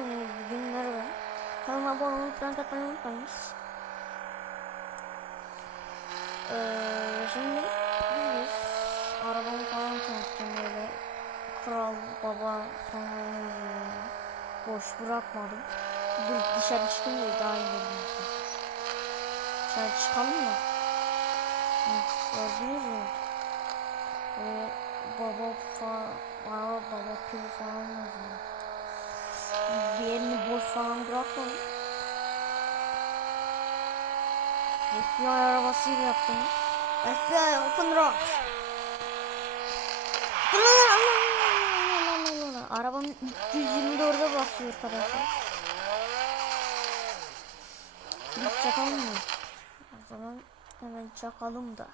oynuyoruz bugün merhaba. Kanalıma abone olup rank atmayı unutmayınız. Ee, şimdi biz arabamı falan tanıttım böyle. Kral baba sonra boş bırakmadım. Dur dışarı çıkınca daha iyi görünüyor. Dışarı çıkalım mı? Gördünüz mü? Böyle baba falan, baba baba pil falan yazıyor. Bir boş falan bırakmadım. FBI arabasıyla yaptım. FBI open rock. Arabam 324'e basıyor arkadaşlar. Gidip çakalım mı? O zaman hemen çakalım da.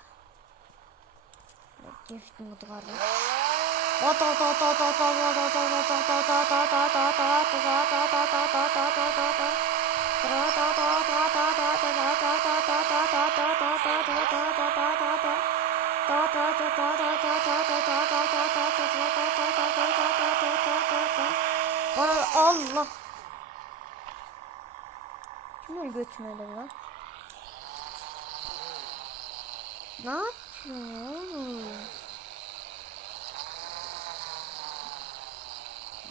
Drift modu var ya. Allah. Kim öyle götürmedi lan? Ne yapıyorsun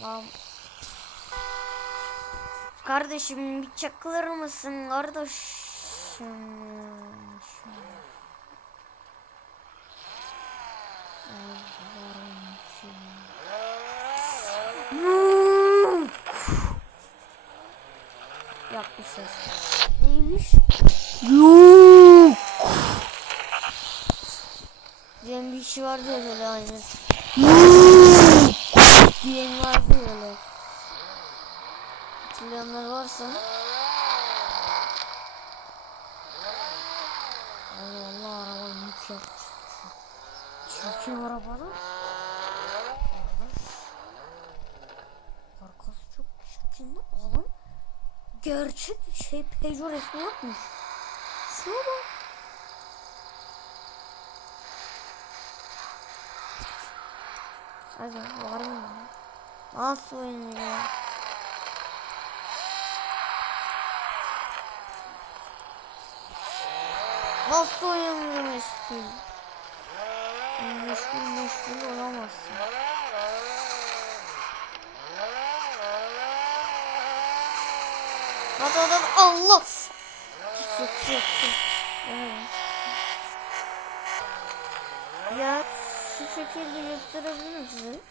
oğlum? Kardeşim bir çakılır mısın kardeşim? Yap bir ses. Neymiş? Yok. Diyen bir işi vardı ya böyle aynı. Diyen vardı ya böyle. Hatırlayanlar varsa. Allah Allah araba yük yapmış. Çirkin arabada. Arkası çok çirkin. Adam gerçek şey Peugeot resmi yapmış. Şuna bak. Hadi var mı? Nasıl oynuyor? Nasıl oynuyor meşgul? Meşgul meşgul olamazsın. Hadi hadi hadi. Allah! Çok çok. Evet. Ya şu şekilde gösterebilir misin?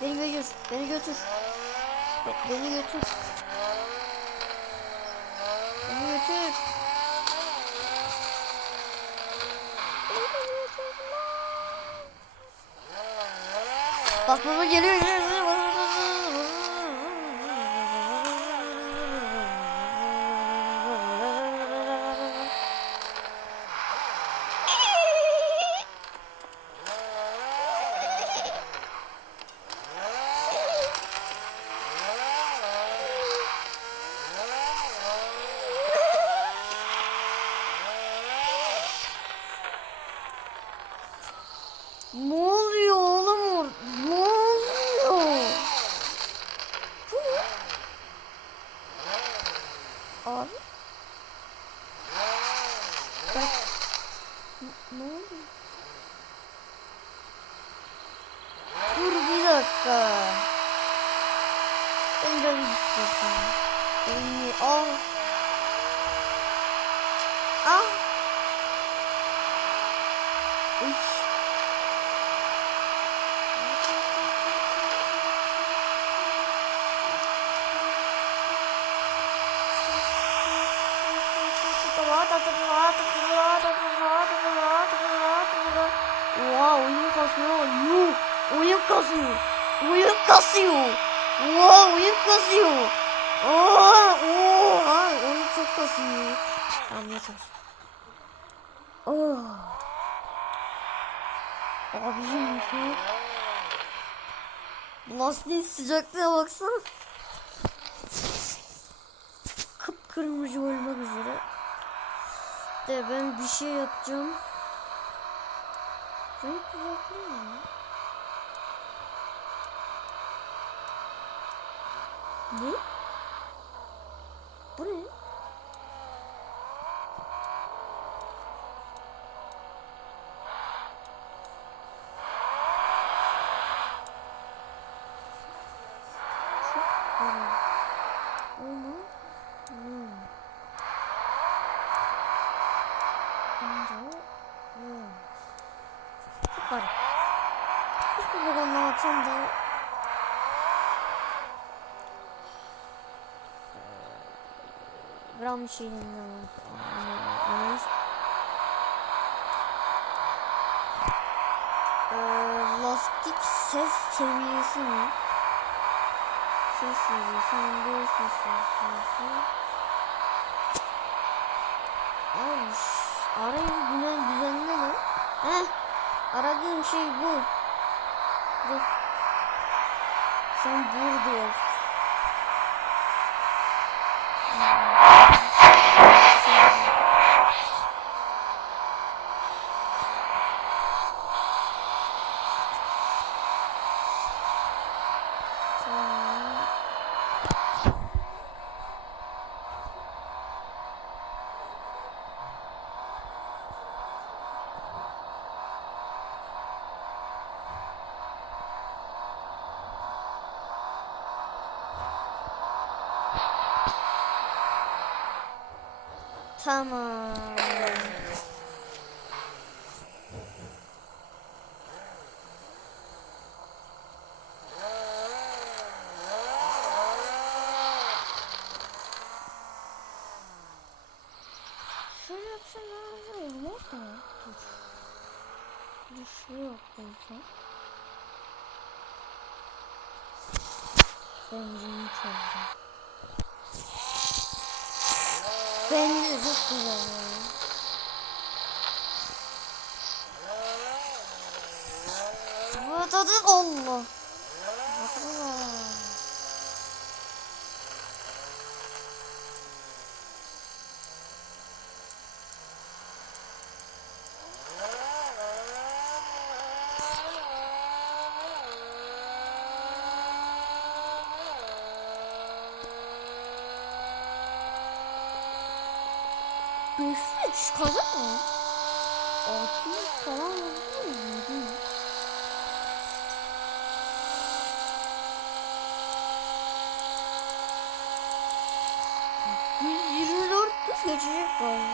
Beni götür, beni götür. Be- Beni götür. Beni götür. Bak baba geliyor. Ne oluyor oğlum or? Ne oluyor? Bu ne? Abi. Bak. Ne, ne oluyor? Dur bir dakika. Ben de bir istiyorsan. Beni al. Al. Üç. Oha oyun kasıyor. Yuh. Oyun kasıyor. Oyun kasıyor. Oha oyun kasıyor. Oha. Oha. Oyun çok kasıyor. Tamam yeter. Oh. Abicim şu lastiğin sıcaklığa baksana. Kıpkırmızı olmak üzere. De ben bir şey yapacağım. Şurayı düzeltmiyor mu? Ne? Bu ne? Çok garip. Ama ne? Bence ne? Çok garip. Hiçbir bok anlamatsam da dinlemem. Anladınız? Ee, lastik ses seviyesi mi? Ses seviyesi, bir ses seviyesi. Abi ş- arayı güzel güvenle lan. Heh, aradığım şey bu. Dur. Sen burada ol. Tamam. Şöyle yapsam ne olur mu? Düşüyor bence. Benzin çalacağım. Ben de çok kullanıyorum. Allah. 3 kazan mı? 600 falan oldu mu? Yüz yirmi dört geçecek galiba.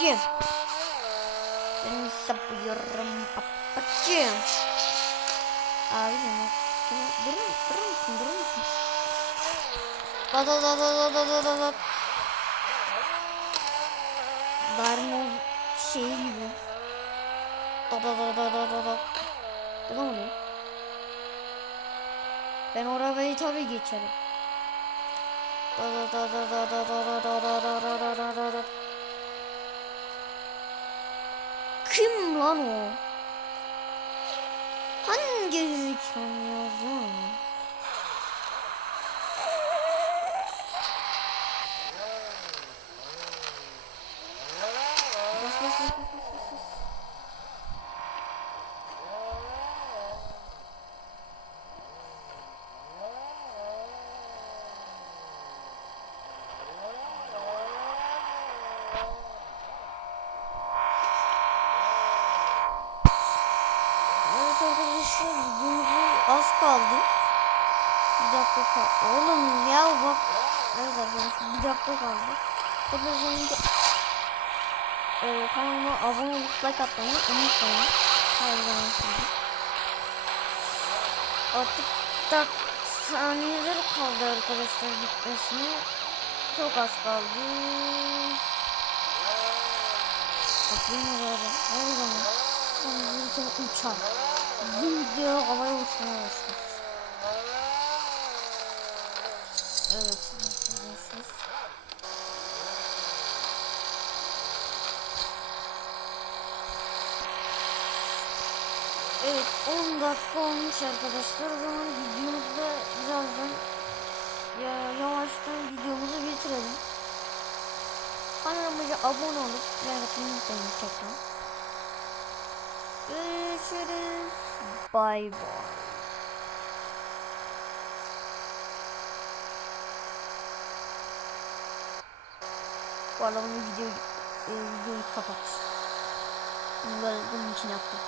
Apacım. Seni sapıyorum apacım. Abicim. Durur, durur musun? Durur musun? Da da da da da da da da da. Darmoz şey gibi. Da da da da da da da. Ne oluyor? Ben o arabayı tabii geçerim. Da da da da da da da da da da da da da da da. Kim lan o? Hangi zekalı yazan? Bas bas bas bas Evet arkadaşlar videomuzu az kaldı. Bir dakika kaldı. Oğlum ya bak. Evet arkadaşlar bir dakika kaldı. Tabii şimdi e, kanalıma abone olup like atmayı unutmayın. Her zaman gibi. Artık 4 saniyeler kaldı arkadaşlar bitmesine. Çok az kaldı. Benim araba her zaman. Ben yürürken uçar. Bizim video havaya uçmaya başlamış. Evet şimdi. Evet 10 dakika olmuş arkadaşlar. O zaman videomuzda birazdan ya, yavaştan videomuzu bitirelim. Kanalıma abone olup yani unutmayın tekrar. Görüşürüz. Bye bye. Bu arada bunu video, e, videoyu kapat. Bunları bunun için yaptım.